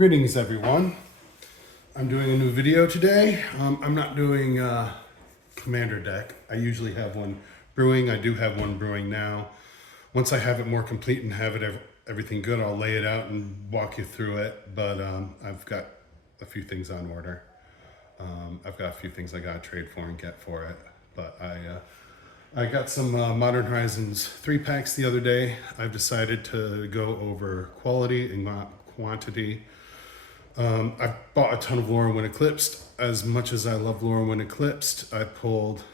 Greetings everyone. I'm doing a new video today. I'm not doing Commander deck. I usually have one brewing. I do have one brewing now. Once I have it more complete and have it everything good, I'll lay it out and walk you through it. But I've got a few things on order. I've got a few things I gotta trade for and get for it. But I got some Modern Horizons 3-packs the other day. I've decided to go over quality and not quantity. I've bought a ton of Lorwyn Eclipsed. As much as I love Lorwyn Eclipsed, I pulled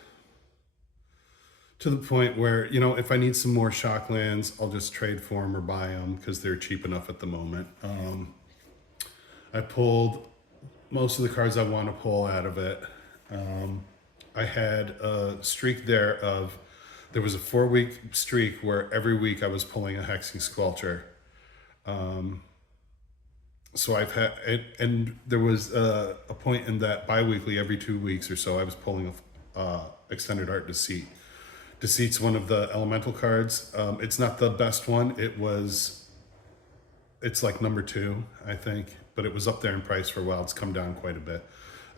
to the point where, you know, if I need some more shock lands, I'll just trade for them or buy them because they're cheap enough at the moment. I pulled most of the cards I want to pull out of it. I had a streak there was a 4-week streak where every week I was pulling a Hexing Squelcher. So I've had, and there was a point in that bi-weekly, every 2 weeks or so, I was pulling a Extended Art Deceit. Deceit's one of the elemental cards. It's not the best one. It's like number 2, I think, but it was up there in price for a while. It's come down quite a bit.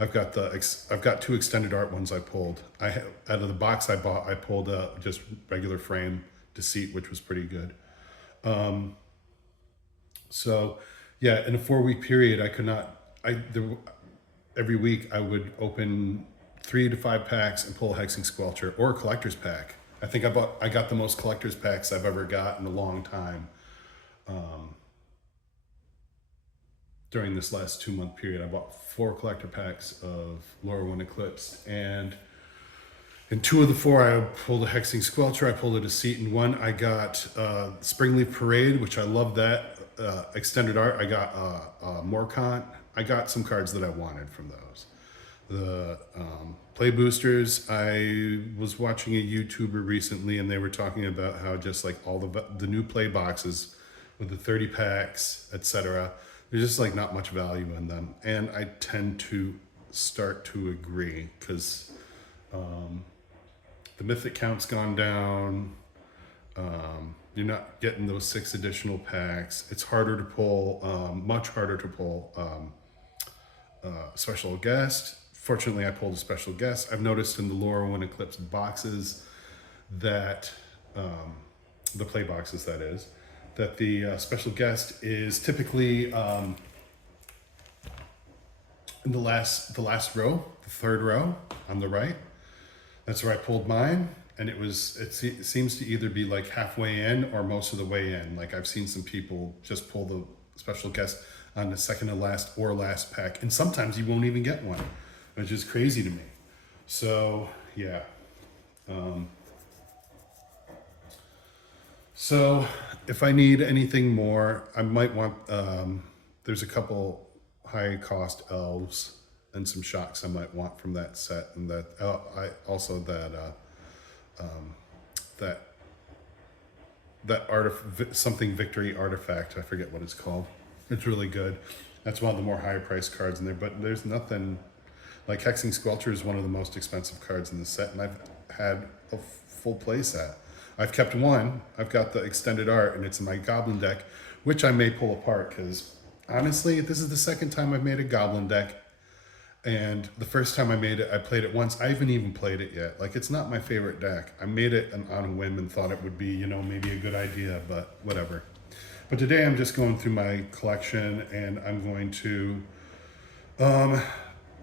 I've got 2 Extended Art ones I pulled. Out of the box I bought, I pulled a just regular frame Deceit, which was pretty good. So yeah, in a 4-week period, every week I would open 3 to 5 packs and pull a Hexing Squelcher or a collector's pack. I think I got the most collector's packs I've ever got in a long time. During this last 2-month period, I bought 4 collector packs of Lorwyn Eclipse, and in 2 of the 4, I pulled a Hexing Squelcher, I pulled a Deceit, and 1 I got Springleaf Parade, which I love that. Extended Art, I got Morcant. I got some cards that I wanted from those. The play boosters, I was watching a YouTuber recently and they were talking about how just like all the new play boxes with the 30 packs, etc., there's just like not much value in them. And I tend to start to agree because the mythic count's gone down. You're not getting those 6 additional packs. It's harder to pull, much harder to pull special guest. Fortunately, I pulled a special guest. I've noticed in the Lorwyn Eclipse boxes that, the play boxes that is, that the special guest is typically in the last row, the 3rd row on the right. That's where I pulled mine. And it seems to either be like halfway in or most of the way in. Like I've seen some people just pull the special guest on the second to last or last pack. And sometimes you won't even get one, which is crazy to me. So yeah. So if I need anything more, I might want, there's a couple high cost elves and some shocks I might want from that set. And that, something victory artifact, I forget what it's called. It's really good. That's one of the more higher priced cards in there, but there's nothing like Hexing Squelcher is one of the most expensive cards in the set, and I've had a full play set. I've kept one. I've got the Extended Art, and it's in my Goblin deck, which I may pull apart because honestly, this is the 2nd time I've made a Goblin deck. And the first time I made it, I played it once. I haven't even played it yet. Like, it's not my favorite deck. I made it on a whim and thought it would be, you know, maybe a good idea, but whatever. But today I'm just going through my collection and I'm going to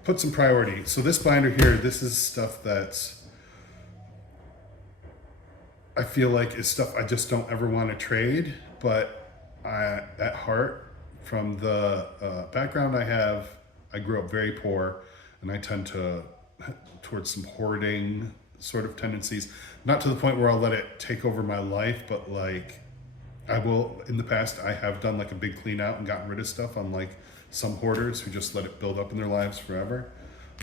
put some priority. So this binder here, this is stuff that's, I feel like is stuff I just don't ever want to trade, but at heart, from the background I have, I grew up very poor, and I tend towards some hoarding sort of tendencies. Not to the point where I'll let it take over my life, but like I will, in the past, I have done like a big clean out and gotten rid of stuff, unlike some hoarders who just let it build up in their lives forever.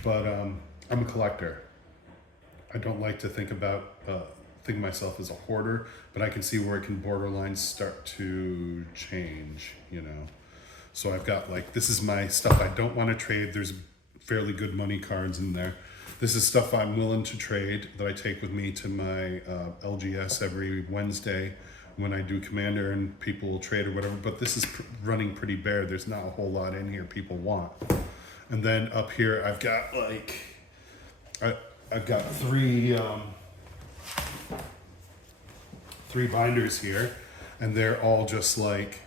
But I'm a collector. I don't like to think of myself as a hoarder, but I can see where it can borderline start to change, you know. So I've got like, this is my stuff I don't want to trade. There's fairly good money cards in there. This is stuff I'm willing to trade that I take with me to my LGS every Wednesday, when I do Commander and people will trade or whatever, but this is running pretty bare. There's not a whole lot in here people want. And then up here, I've got like, I've got three binders here, and they're all just like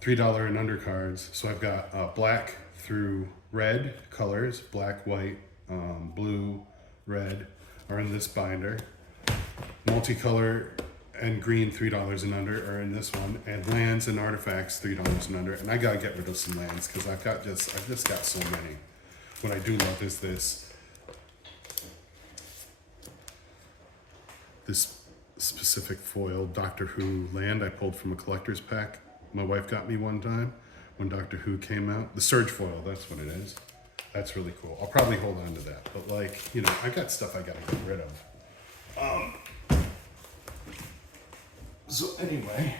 $3 and under cards. So I've got black through red colors, black, white, blue, red are in this binder. Multicolor and green $3 and under are in this one, and lands and artifacts $3 and under. And I gotta get rid of some lands because I've just got so many. What I do love is this specific foil Doctor Who land I pulled from a collector's pack. My wife got me one time when Doctor Who came out. The Surge foil, that's what it is. That's really cool. I'll probably hold on to that, but like, you know, I got stuff I gotta get rid of. So anyway,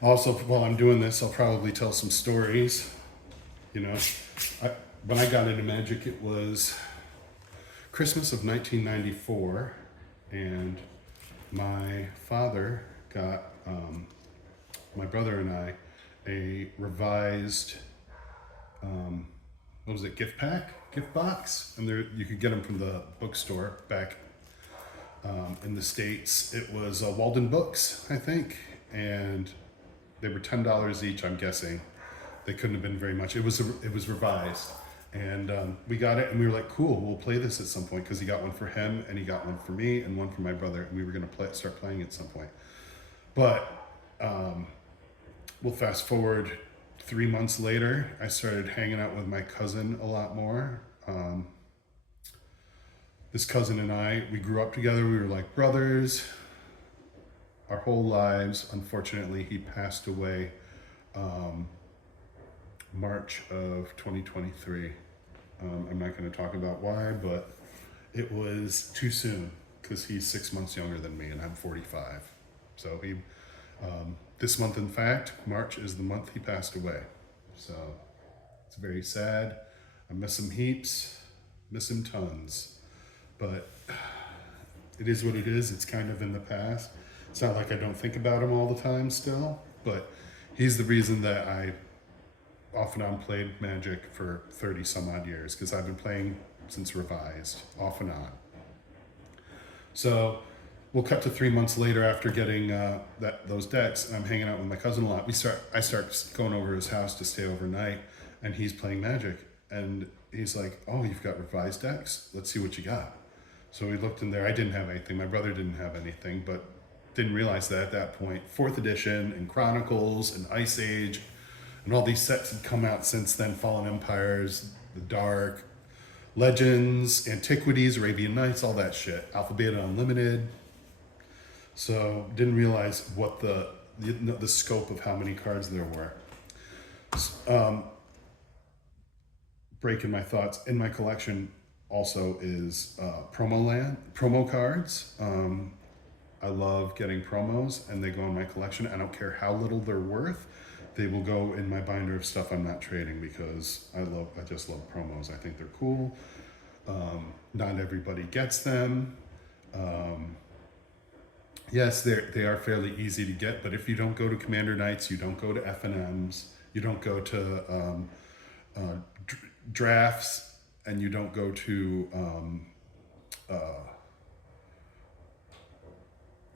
also while I'm doing this, I'll probably tell some stories. You know, when I got into Magic, it was Christmas of 1994, and my father got my brother and I a revised, what was it, gift box, and there you could get them from the bookstore back in the States. It was Walden Books, I think, and they were $10 each. I'm guessing they couldn't have been very much. It was revised, and we got it, and we were like, cool, we'll play this at some point, because he got one for him and he got one for me and one for my brother, and we were going to start playing at some point. But we'll fast forward 3 months later. I started hanging out with my cousin a lot more. This cousin and I, we grew up together. We were like brothers our whole lives. Unfortunately, he passed away March of 2023. I'm not going to talk about why, but it was too soon because he's 6 months younger than me and I'm 45. So he, this month, in fact, March is the month he passed away. So it's very sad. I miss him heaps, miss him tons. But it is what it is. It's kind of in the past. It's not like I don't think about him all the time still, but he's the reason that I off and on played Magic for 30 some odd years, because I've been playing since revised, off and on. So we'll cut to 3 months later after getting those decks, and I'm hanging out with my cousin a lot. I start going over to his house to stay overnight, and he's playing Magic, and he's like, oh, you've got revised decks? Let's see what you got. So we looked in there. I didn't have anything. My brother didn't have anything, but didn't realize that at that point, 4th edition and Chronicles and Ice Age and all these sets had come out since then. Fallen Empires, The Dark, Legends, Antiquities, Arabian Nights, all that shit. Alpha Beta Unlimited. So didn't realize what the scope of how many cards there were. Breaking my thoughts, in my collection also is promo cards. I love getting promos, and they go in my collection. I don't care how little they're worth. They will go in my binder of stuff I'm not trading, because I just love promos. I think they're cool. Not everybody gets them. Yes, they are fairly easy to get, but if you don't go to Commander Nights, you don't go to F&Ms, you don't go to drafts, and you don't go to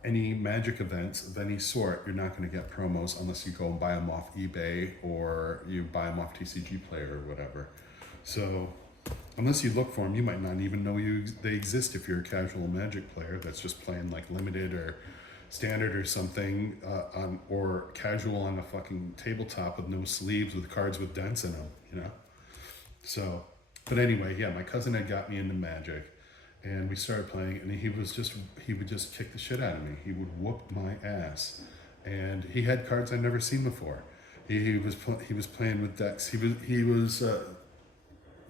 any Magic events of any sort, you're not going to get promos unless you go and buy them off eBay or you buy them off TCG Player or whatever. So unless you look for them, you might not even know they exist if you're a casual Magic player that's just playing like limited or standard or something, or casual on a fucking tabletop with no sleeves with cards with dents in them, you know? So, but anyway, yeah, my cousin had got me into Magic, and we started playing, and he would just kick the shit out of me. He would whoop my ass, and he had cards I'd never seen before. He was playing with decks.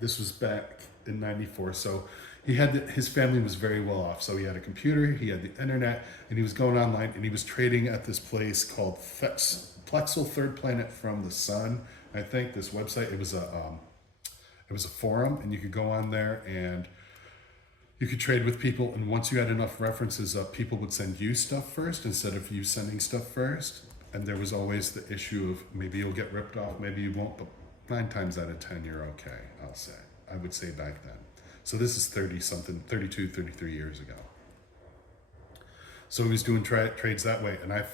This was back in '94, so his family was very well off. So he had a computer, he had the internet, and he was going online, and he was trading at this place called Plexel Third Planet from the Sun. I think this website, it was a forum, and you could go on there and you could trade with people, and once you had enough references up, people would send you stuff first instead of you sending stuff first. And there was always the issue of maybe you'll get ripped off, maybe you won't, but 9 times out of 10, you're okay, I'll say. I would say back then. So this is 32, 33 years ago. So he was doing trades that way, and I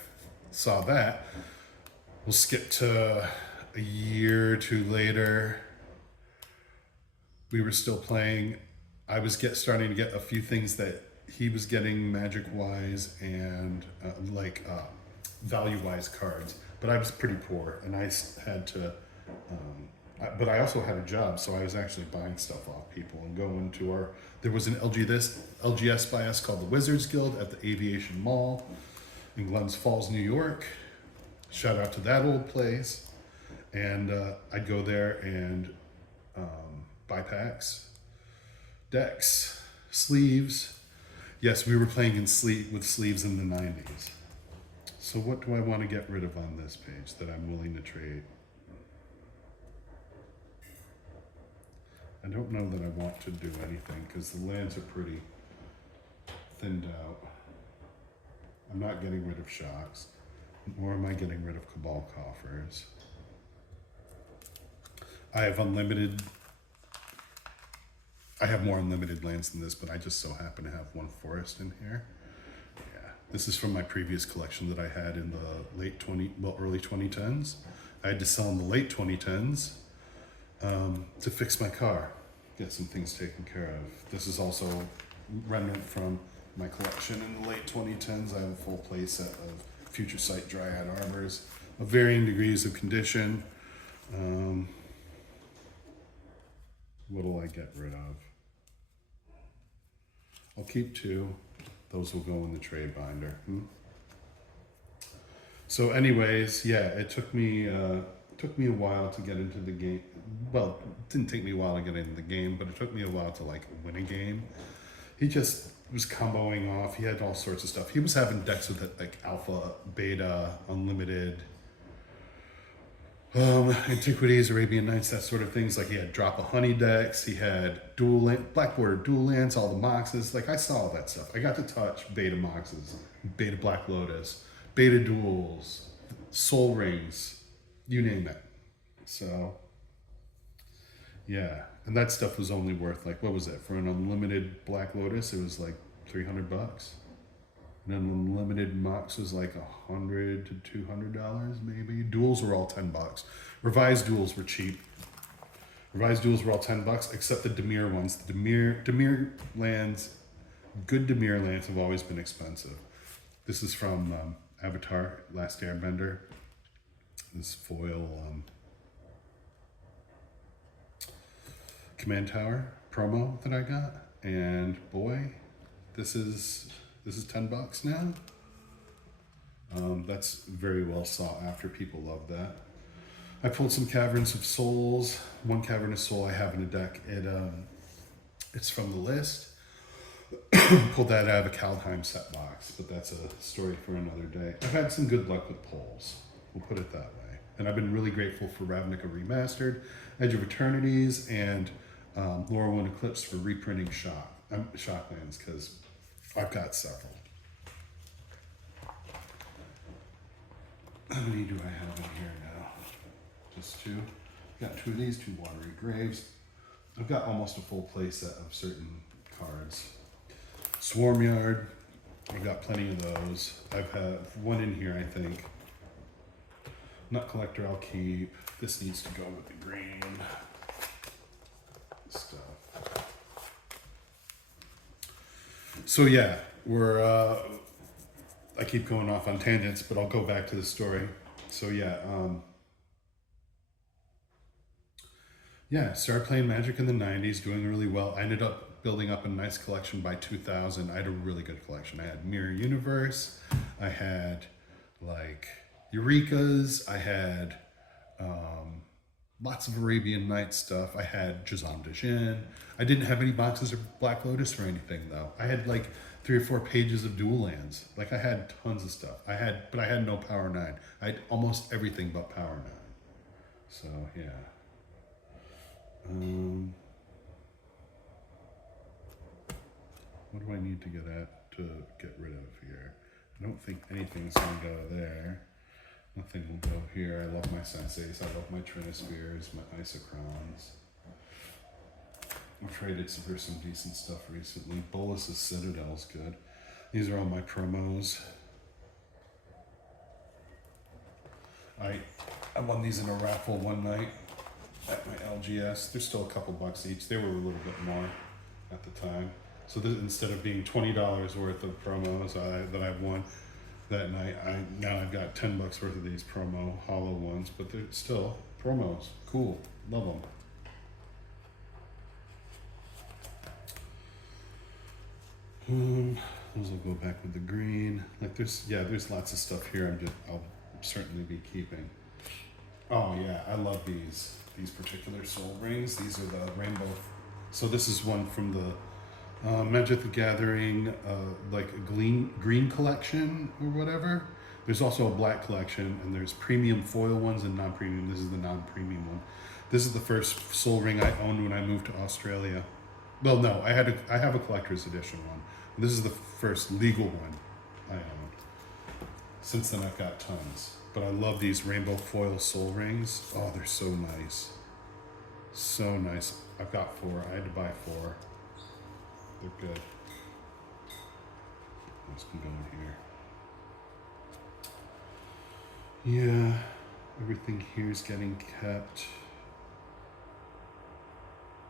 saw that. We'll skip to a year or two later. We were still playing. I was starting to get a few things that he was getting magic-wise and value-wise cards, but I was pretty poor, and I had to. But I also had a job, so I was actually buying stuff off people and going to there was an LGS by us called the Wizards Guild at the Aviation Mall in Glens Falls, New York. Shout out to that old place. And I'd go there and buy packs, decks, sleeves. Yes, we were playing with sleeves in the 90s. So what do I want to get rid of on this page that I'm willing to trade? I don't know that I want to do anything because the lands are pretty thinned out. I'm not getting rid of shocks, nor am I getting rid of Cabal Coffers. I have more unlimited lands than this, but I just so happen to have one forest in here. Yeah, this is from my previous collection that I had in the early 2010s. I had to sell in the late 2010s. To fix my car, get some things taken care of. This is also remnant from my collection in the late 2010s. I have a full play set of Future Sight Dryad Arbors of varying degrees of condition. What'll I get rid of? I'll keep 2. Those will go in the trade binder. So anyways, yeah, it took me a while to get into the game. Well, it didn't take me a while to get into the game, but it took me a while to win a game. He just was comboing off. He had all sorts of stuff. He was having decks with it, alpha, beta, unlimited, antiquities, Arabian Nights, that sort of things. He had drop a honey decks. He had black border dual lands, all the moxes. I saw all that stuff. I got to touch beta moxes, beta Black Lotus, beta duels, soul rings, you name it. So, yeah. And that stuff was only worth, what was it? For an unlimited Black Lotus, it was $300. And an unlimited Mox was $100 to $200 maybe. Duels were all $10. Revised duels were cheap. Revised duels were all $10, except the Dimir ones. The Dimir lands, good Dimir lands have always been expensive. This is from Avatar, Last Airbender. This foil command tower promo that I got, and boy, this is $10 now. That's very well sought after. People love that. I pulled some Caverns of Souls. One Cavernous Soul I have in a deck. It's from the list. Pulled that out of a Kaldheim set box, but that's a story for another day. I've had some good luck with pulls. We'll put it that way. And I've been really grateful for Ravnica Remastered, Edge of Eternities, and Lorwyn Eclipse for reprinting Shocklands, because I've got several. How many do I have in here now? Just 2. Got 2 of these, 2 Watery Graves. I've got almost a full play set of certain cards. Swarmyard, I've got plenty of those. I've had one in here, I think. Nut Collector I'll keep. This needs to go with the green stuff. So yeah, I keep going off on tangents, but I'll go back to the story. So yeah, started playing Magic in the 90s, doing really well. I ended up building up a nice collection by 2000. I had a really good collection. I had Mirror Universe. I had Eurekas. I had lots of Arabian Nights stuff. I had Jazam Dajin. I didn't have any boxes of Black Lotus or anything though. I had 3 or 4 pages of dual lands. I had tons of stuff. But I had no Power 9. I had almost everything but Power 9. So yeah. What do I need to get rid of here? I don't think anything's gonna go there. Nothing will go here. I love my senseis. I love my trinispheres, my isocrons. I've traded for some decent stuff recently. Bolus's Citadel's good. These are all my promos. I won these in a raffle one night at my LGS. They're still a couple bucks each. They were a little bit more at the time. So instead of being $20 worth of promos that I won that night, now I've got $10 worth of these promo hollow ones, but they're still promos. Cool, love them. Those will go back with the green. Like there's lots of stuff here. I'll certainly be keeping. Oh yeah, I love these particular soul rings. These are the rainbow. So this is one from the Magic the Gathering, like a green collection or whatever. There's also a black collection, and there's premium foil ones and non-premium. This is the non-premium one. This is the first soul ring I owned when I moved to Australia. Well, no, I have a collector's edition one. This is the first legal one I own. Since then, I've got tons. But I love these rainbow foil soul rings. Oh, they're so nice. So nice. I've got 4. I had to buy 4. They're good. This can go in here. Yeah, everything here is getting kept.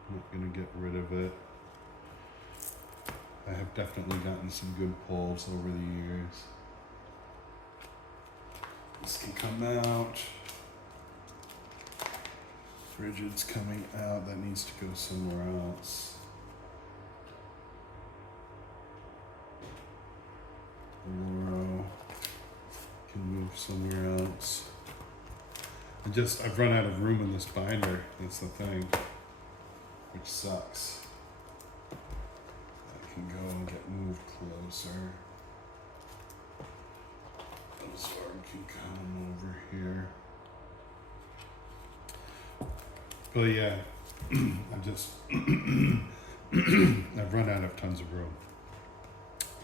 I'm not gonna get rid of it. I have definitely gotten some good pulls over the years. This can come out. Frigid's coming out. That needs to go somewhere else. Loro can move somewhere else. I've run out of room in this binder. That's the thing, which sucks. That can go and get moved closer. Those can come over here. But yeah, I've run out of tons of room.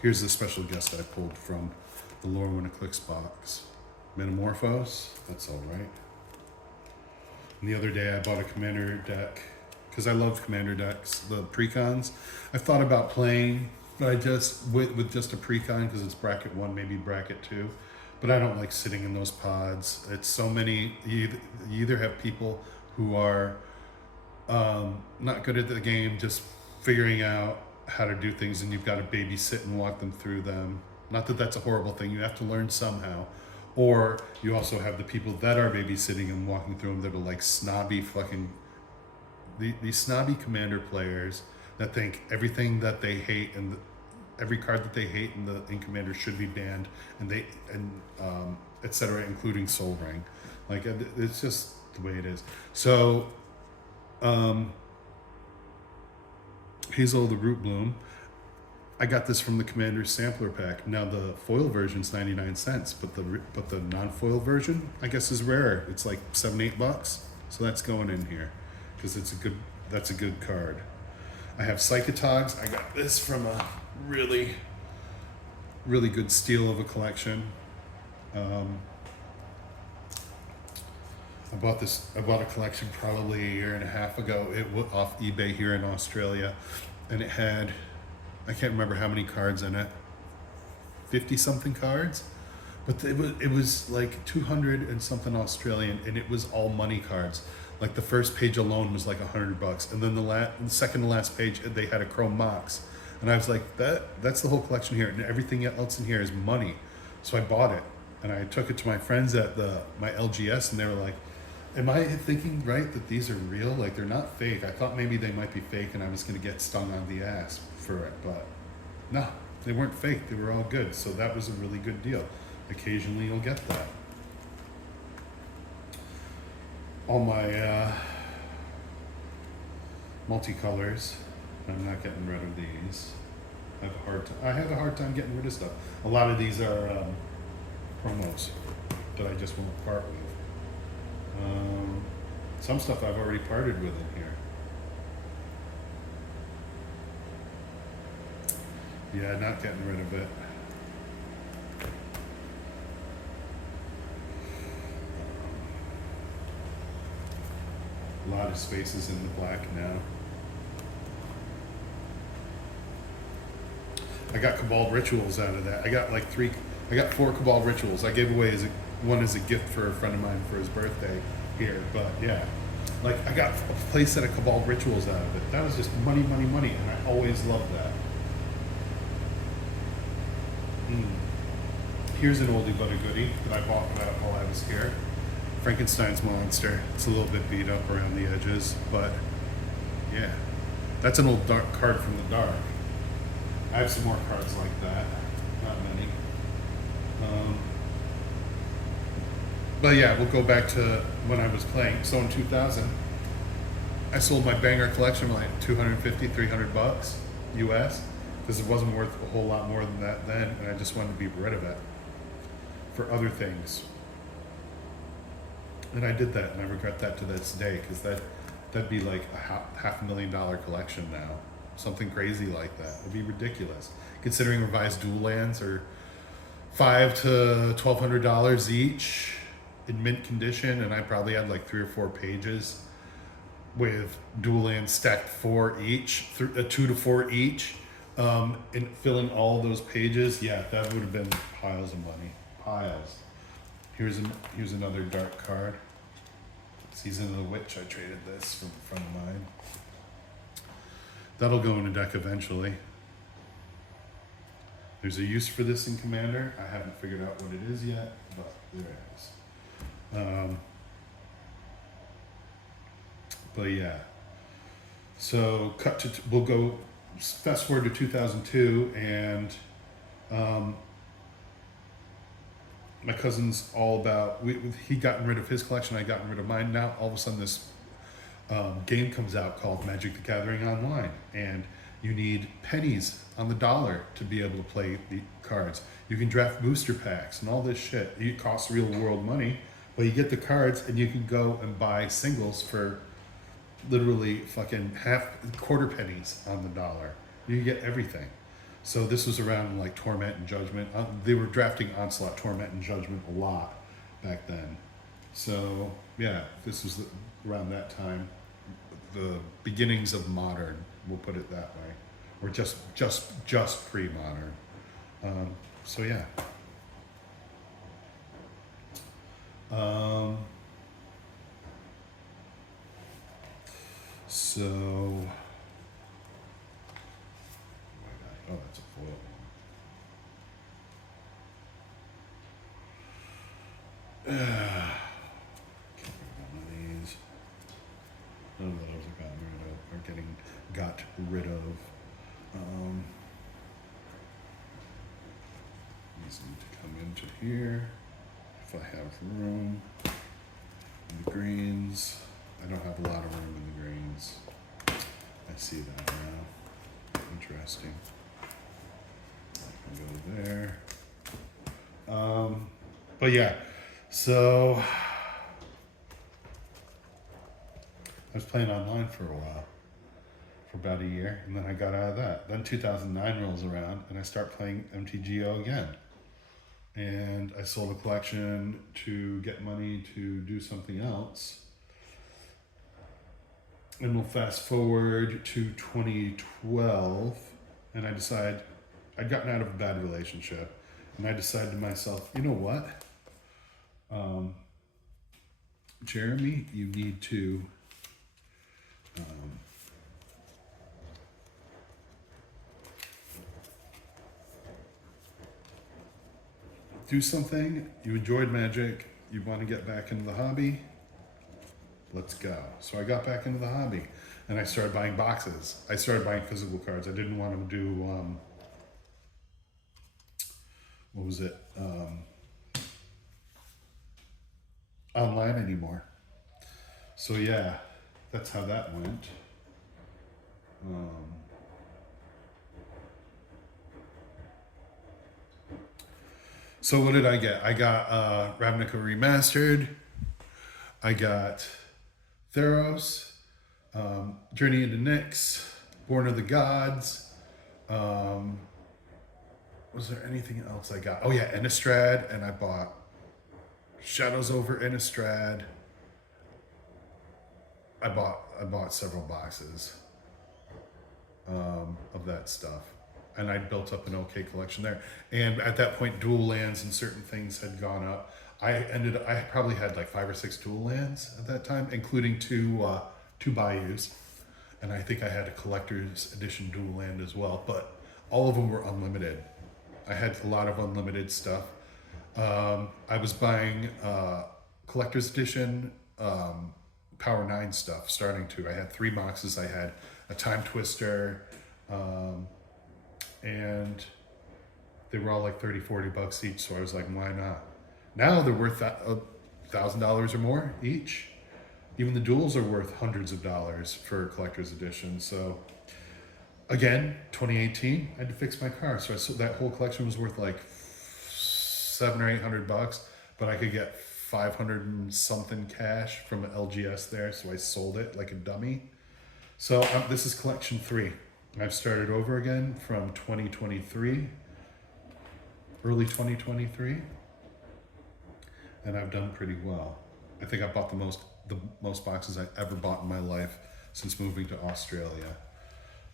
Here's the special guest I pulled from the Lore When It Clicks box. Metamorphose, that's all right. And the other day I bought a Commander deck, because I love Commander decks, the precons. I thought about playing, but I just went with just a precon because it's bracket 1, maybe bracket 2. But I don't like sitting in those pods. It's so many, you either have people who are not good at the game, just figuring out how to do things, and you've got to babysit and walk them through them. Not that that's a horrible thing, you have to learn somehow. Or you also have the people that are babysitting and walking through them that are like snobby fucking, these snobby Commander players that think everything that they hate and every card that they hate in Commander should be banned, and etc., including Soul Ring. Like, it's just the way it is. So, Hazel the Root Bloom. I got this from the Commander sampler pack. Now the foil version's 99 cents, but the non-foil version, I guess, is rarer. It's like $7-8. So that's going in here because that's a good card. I have Psychotogs. I got this from a really, really good steal of a collection. I bought a collection probably a year and a half ago. It was off eBay here in Australia, and it had, I can't remember how many cards in it, 50 something cards, but it was like 200 and something Australian, and it was all money cards. Like the first page alone was like $100, and then the second to last page they had a Chrome Mox, and I was like, that's the whole collection here, and everything else in here is money. So I bought it, and I took it to my friends at my LGS, and they were like, am I thinking right that these are real? Like, they're not fake. I thought maybe they might be fake and I was going to get stung on the ass for it, but no, they weren't fake. They were all good. So that was a really good deal. Occasionally you'll get that. All my multicolors, I'm not getting rid of these. I have a hard time getting rid of stuff. A lot of these are promos that I just won't part with. Some stuff I've already parted with in here. Yeah, not getting rid of it. A lot of spaces in the black now. I got Cabal Rituals out of that. I got four Cabal Rituals. I gave away one as a gift for a friend of mine for his birthday here. But yeah, like I got a play set of Cabal Rituals out of it. That was just money, money, money, and I always loved that. Here's an oldie but a goodie that I bought while I was here. Frankenstein's Monster. It's a little bit beat up around the edges, but yeah. That's an old dark card from the dark. I have some more cards like that. Not many. But yeah, we'll go back to when I was playing. So in 2000, I sold my banger collection for like $250, $300 US, because it wasn't worth a whole lot more than that then, and I just wanted to be rid of it for other things. And I did that, and I regret that to this day, because that'd be like a $500,000 collection now. Something crazy like that. It'd be ridiculous, considering revised dual lands are $500 to $1,200 each in mint condition, and I probably had like 3 or 4 pages with dual lands stacked 4 each, 2 to 4 each, and filling all those pages. Yeah, that would have been piles of money, piles. Here's another dark card. Season of the Witch. I traded this from a friend of mine. That'll go in a deck eventually. There's a use for this in Commander. I haven't figured out what it is yet, but there it is. But yeah. So we'll go fast forward to 2002, and my cousin's all about, he'd gotten rid of his collection, I'd gotten rid of mine. Now all of a sudden this game comes out called Magic the Gathering Online, and you need pennies on the dollar to be able to play the cards. You can draft booster packs and all this shit. It costs real world money, but you get the cards and you can go and buy singles for literally fucking quarter pennies on the dollar. You can get everything. So this was around like Torment and Judgment. They were drafting Onslaught, Torment, and Judgment a lot back then. So yeah, this was around that time, the beginnings of modern. We'll put it that way, or just pre-modern. So yeah. So, oh, that's a foil. One of these. None of those are got rid of. These need to come into here if I have room. And the greens. I don't have a lot of room in the greens. I see that now. Interesting. I can go there. But yeah, so I was playing online for a while, for about a year, and then I got out of that. Then 2009 rolls around, and I start playing MTGO again. And I sold a collection to get money to do something else. And we'll fast forward to 2012, and I decide, I'd gotten out of a bad relationship, and I decided to myself, you know what? Jeremy, you need to do something. You enjoyed Magic, you want to get back into the hobby, let's go. So I got back into the hobby, and I started buying boxes. I started buying physical cards. I didn't want to do, what was it? Online anymore. So yeah, that's how that went. So what did I get? I got Ravnica Remastered. I got Theros, Journey into Nyx, Born of the Gods, Was there anything else I got? Oh yeah, Innistrad, and I bought Shadows over Innistrad. I bought several boxes of that stuff, and I built up an okay collection there. And at that point, dual lands and certain things had gone up. I probably had like 5 or 6 dual lands at that time, including two bayous, and I think I had a collector's edition dual land as well. But all of them were unlimited. I had a lot of unlimited stuff. I was buying collector's edition Power 9 stuff, starting to. I had 3 boxes. I had a Time Twister, and they were all like 30, 40 bucks each. So I was like, why not? Now they're worth $1,000 or more each. Even the duels are worth hundreds of dollars for collector's edition. So again, 2018, I had to fix my car. So that whole collection was worth like $700 or $800, but I could get 500 and something cash from an LGS there. So I sold it like a dummy. So this is collection 3. I've started over again from 2023, early 2023, and I've done pretty well. I think I bought the most boxes I ever bought in my life since moving to Australia.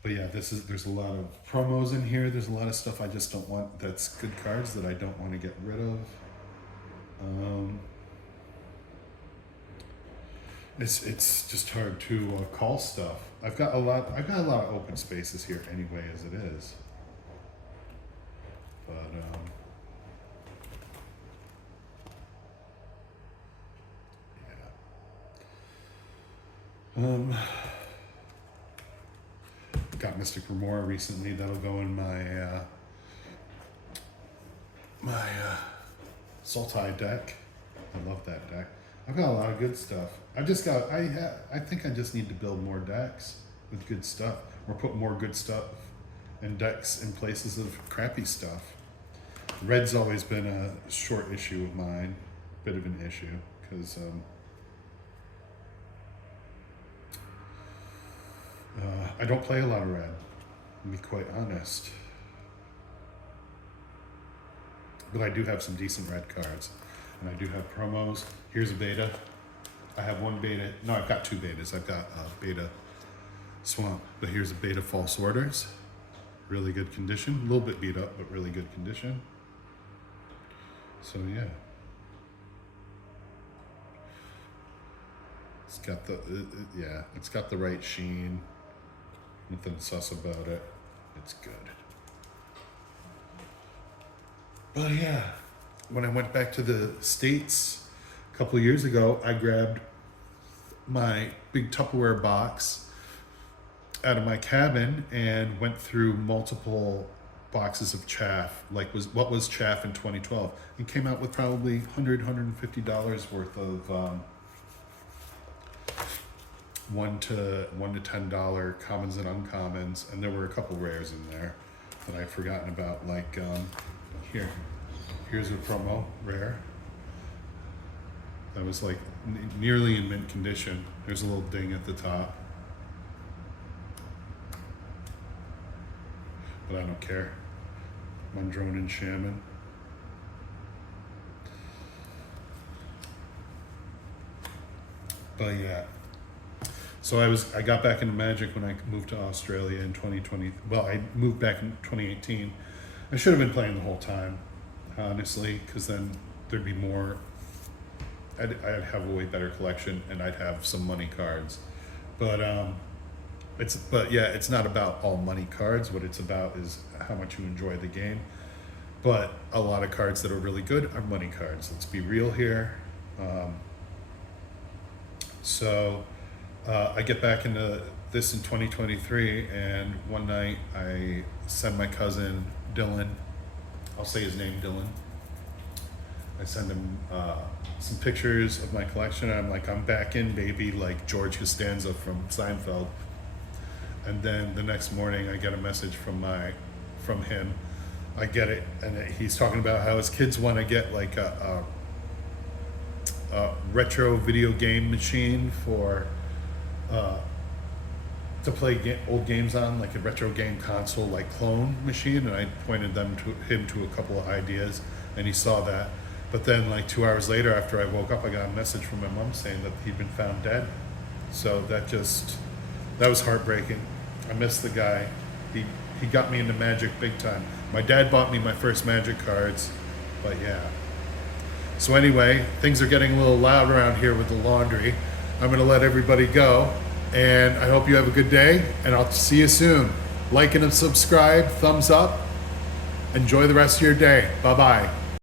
But yeah, there's a lot of promos in here. There's a lot of stuff I just don't want. That's good cards that I don't want to get rid of. It's just hard to call stuff. I've got a lot of open spaces here anyway, as it is. But yeah. Got Mystic Remora recently. That'll go in my Sultai deck. I love that deck. I've got a lot of good stuff. I think I just need to build more decks with good stuff, or put more good stuff and decks in places of crappy stuff. Red's always been a short issue of mine, bit of an issue, because I don't play a lot of red, to be quite honest. But I do have some decent red cards, and I do have promos. Here's a beta. I have one beta. No, I've got 2 betas. I've got beta Swamp, but here's a beta False Orders. Really good condition. A little bit beat up, but really good condition. So yeah. It's got it's got the right sheen. Nothing sus about it. It's good. But yeah, when I went back to the States a couple of years ago, I grabbed my big Tupperware box out of my cabin and went through multiple boxes of chaff, like what was chaff in 2012, and came out with probably $150 worth of $1 to $10 commons and uncommons, and there were a couple rares in there that I've forgotten about. Like here's a promo rare that was like nearly in mint condition. There's a little ding at the top, but I don't care. Mundrone and Shaman. But yeah. So I got back into Magic when I moved to Australia in 2020. Well, I moved back in 2018. I should have been playing the whole time, honestly, because then there'd be more. I'd have a way better collection, and I'd have some money cards. But it's not about all money cards. What it's about is how much you enjoy the game. But a lot of cards that are really good are money cards. Let's be real here. I get back into this in 2023, and one night I send my cousin Dylan, I'll say his name, Dylan. I send him some pictures of my collection, and I'm like, I'm back in, baby, like George Costanza from Seinfeld. And then the next morning I get a message from him. I get it, and he's talking about how his kids want to get like a retro video game machine for to play old games on, like a retro game console, like clone machine, and I pointed him to a couple of ideas, and he saw that. But then, like 2 hours later, after I woke up, I got a message from my mom saying that he'd been found dead. So that was heartbreaking. I missed the guy. He got me into Magic big time. My dad bought me my first Magic cards, but yeah. So anyway, things are getting a little loud around here with the laundry. I'm gonna let everybody go, and I hope you have a good day, and I'll see you soon. Like and subscribe, thumbs up. Enjoy the rest of your day. Bye-bye.